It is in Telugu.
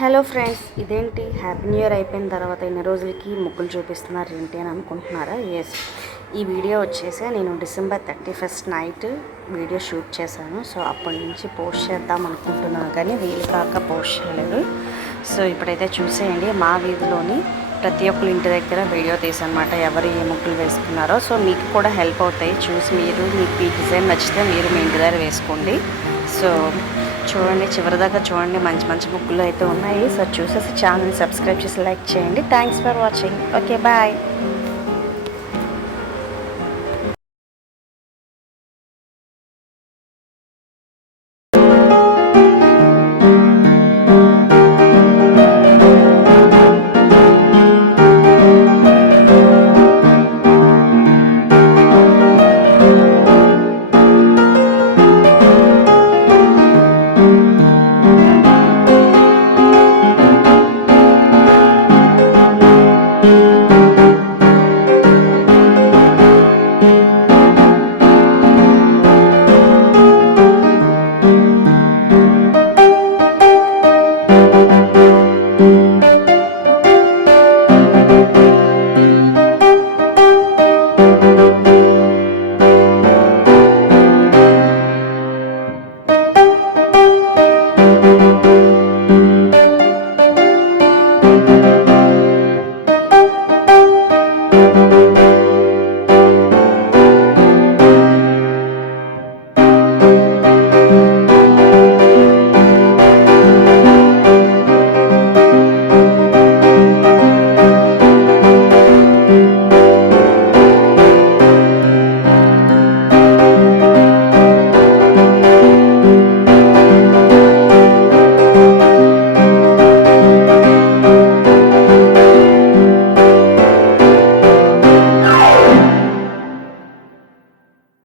హలో ఫ్రెండ్స్, ఇదేంటి హ్యాపీ న్యూ ఇయర్ అయిపోయిన తర్వాత ఇన్ని రోజులకి ముగ్గులు చూపిస్తున్నారు ఏంటి అని అనుకుంటున్నారా? ఎస్, ఈ వీడియో వచ్చేసి నేను December 31st night video shoot చేశాను. సో అప్పటి నుంచి పోస్ట్ చేద్దాం అనుకుంటున్నాను కానీ వీలు కాక పోస్ట్ చేయలేదు. సో ఇప్పుడైతే చూసేయండి, మా వీధిలోని ప్రతి ఒక్కరి ఇంటి దగ్గర వీడియో తీసనమాట ఎవరు ఏ ముగ్గులు వేసుకున్నారో. సో మీకు కూడా హెల్ప్ అవుతాయి చూసి, మీకు ఈ డిజైన్ నచ్చితే మీరు మీ ఇంటి దగ్గర వేసుకోండి. సో చూడండి, చివరిదాకా చూడండి, మంచి మంచి ముగ్గులు అయితే ఉన్నాయి. సో చూసేసి ఛానల్ సబ్స్క్రైబ్ చేసి లైక్ చేయండి. Thanks for watching. Okay, bye.